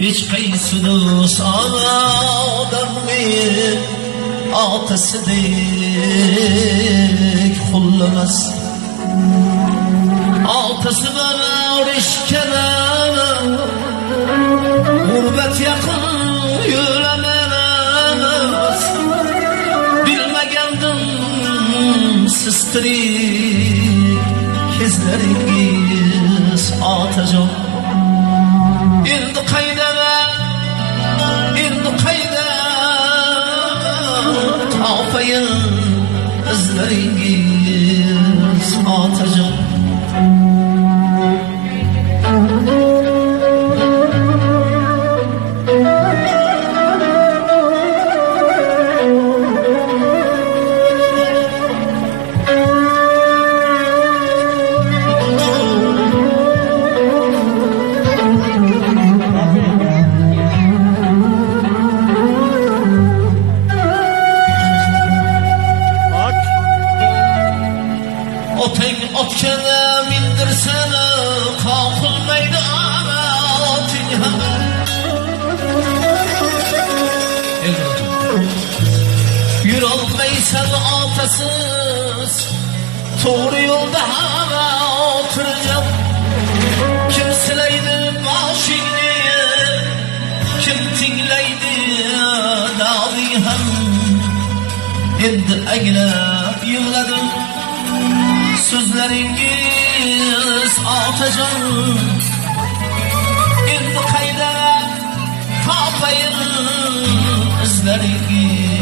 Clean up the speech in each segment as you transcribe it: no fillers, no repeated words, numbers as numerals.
Hiç kayısınız adamın atasıdır kullamaz. Atası var işkelen, gurbet yakın yüremez. Bilmegendim sistirik kezleringiz atacan. İndi kayda, indi kayda, tapayın izleringiz atacan. Otkene mindirsene kakıl meydana otin. Yürolmaysan atasız, doğru yolda hava oturacağım. Kim sileydi başını, kim tingleydi dağlı hem. Endi eğlep yığladım, sözleringiz atacan. Endi kayda tapayın izleringiz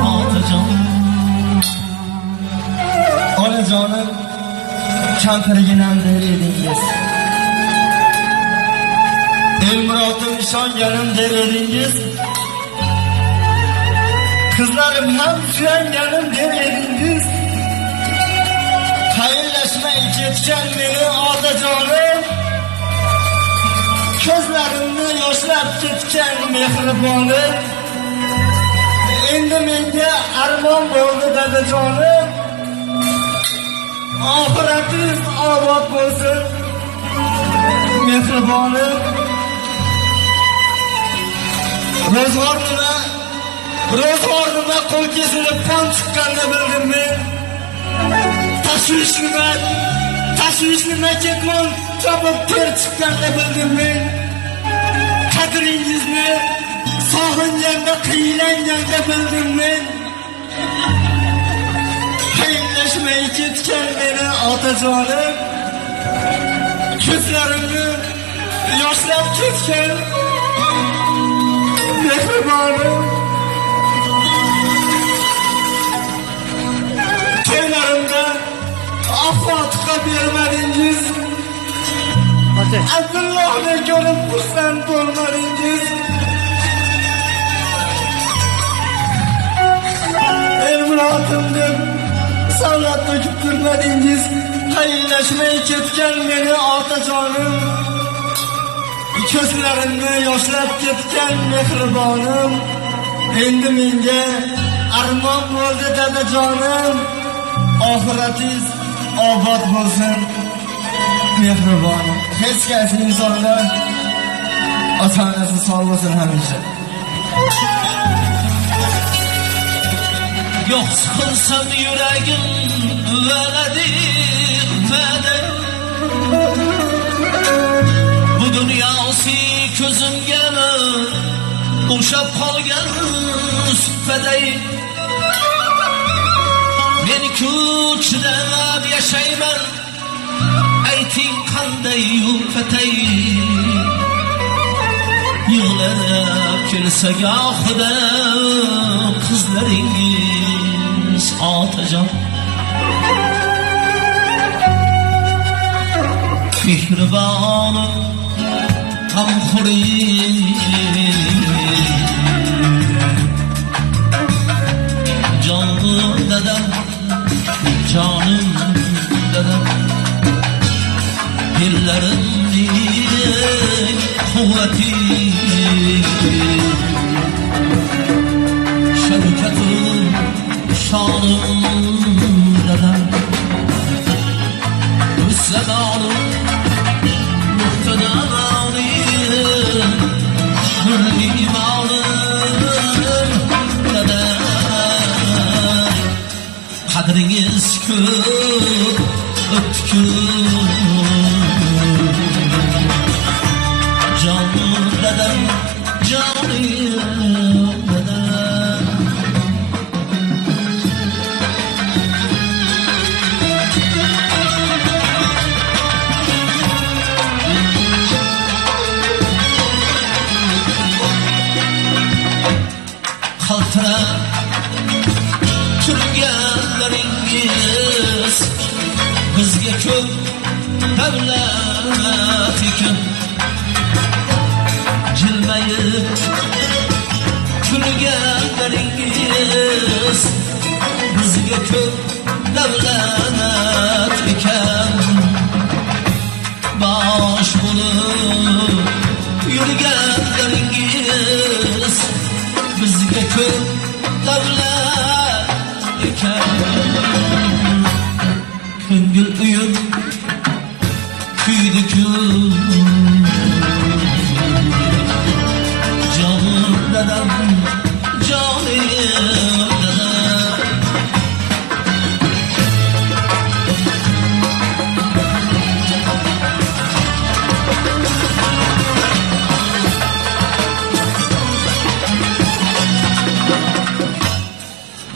atacan. Onajonim kampirginam der edingiz, Elmurotim ishonganim der edingiz, qizlarim ham suyanganim der edingiz. Hayırlaşmay ketgan meni otajonim, ko'zlarimni yoshlab ketgan mehribonim. Endi menga armon bo'ldi dadajonim, oxiratingiz obod bo'lsin mehribonim. Ro'zg'or qo'l kesilib qon chiqqanda bildim men. Tashvishni ketmon chopib ter chiqqanda bildim men. Qadringizni sog'inganda, qiylanganda bildim men. Haylashmay ketgan meni otajonim, ko'zlarimni yoshlab ketgan mehribonim. To'ylarimda Fotiha bermadingiz, Abdullohni ko'rib xursand bo'lmadingiz. Elmurotim deb savlat to'kib turmadingiz. Haylashmay ketgan meni otajonim, ko'zlarimni yoshlab ketgan mehribonim. Endi menga armon bo'ldi dadajonim, oxiratingiz obod bo'lsin mehribonim. Hech qaysi insonlar ota-onasi sog' bo'lsin hamisha. Yok sıkılsam yüreğim veledir feder. Bu dünyası közüm gelir, uşap kalgan süppedey. Beni küçülep yaşayman, ayting qanday yufetey. Yığlab kelsa gohida qizlaringiz otajon. Mehribonim g'amxo'ring, jonim dadam, jonim dadam. Yellarimning quvvati, shavkatim, shonim dadam. Bu zamonim muhtadam ötkür, ötkür. Canım dedem, canım dedem. Kaltıra turganlaringiz bizga ko'p davlat ekan. Jilmayib kulganlaringiz bizga ko'p davlat ekan. Bosh bo'lib yurganlaringiz bizga ko'p davlat ekan. Ko'ngil uyib kuydi-ku jonim dadam, jonim dadam.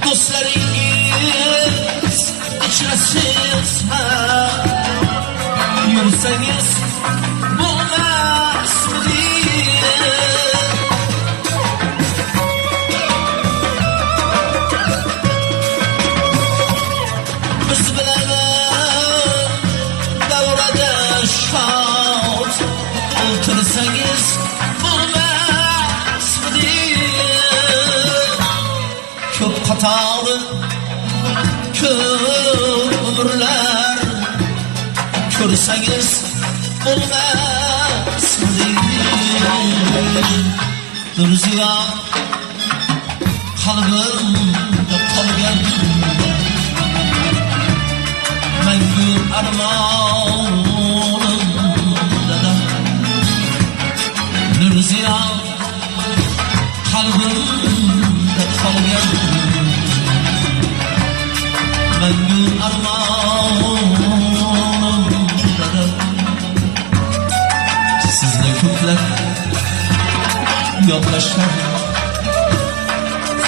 Do'stlaringiz ichrasiz yursangiz bo'lmasmidi? Biz bilan davrada shod o'tirsangiz bo'lmasmidi? Ko'p qatori ko'p umrlar ko'rsangiz bo'lmasmidi? Bir ziyon qalbimda qolgan mangu armonim dadam. Bir ziyon qalbimda qolgan mangu armonim dadam. Sizni ko'plab yodlashlar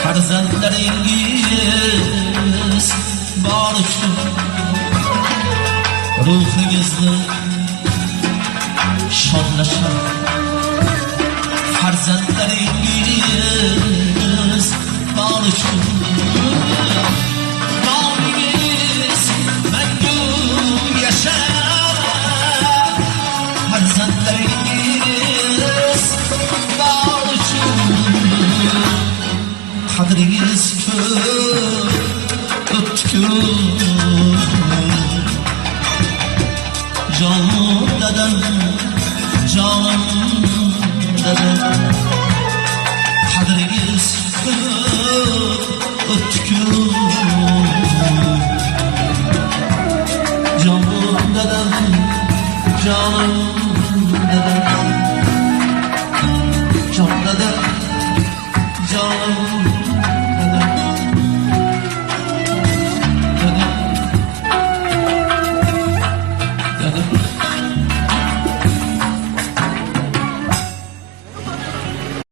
farzandlaringiz bor uchun ruhingizni shodlashar. Farzandlaringiz bor uchun nomingiz mangu yashar. Farzandlaringiz bor uchun qadringiz ko'p o'tkir. Jonim dadam, jonim dadam. Qadringiz ko'p o'tkir. Jonim dadam, jonim dadam. Jon dadam, jonim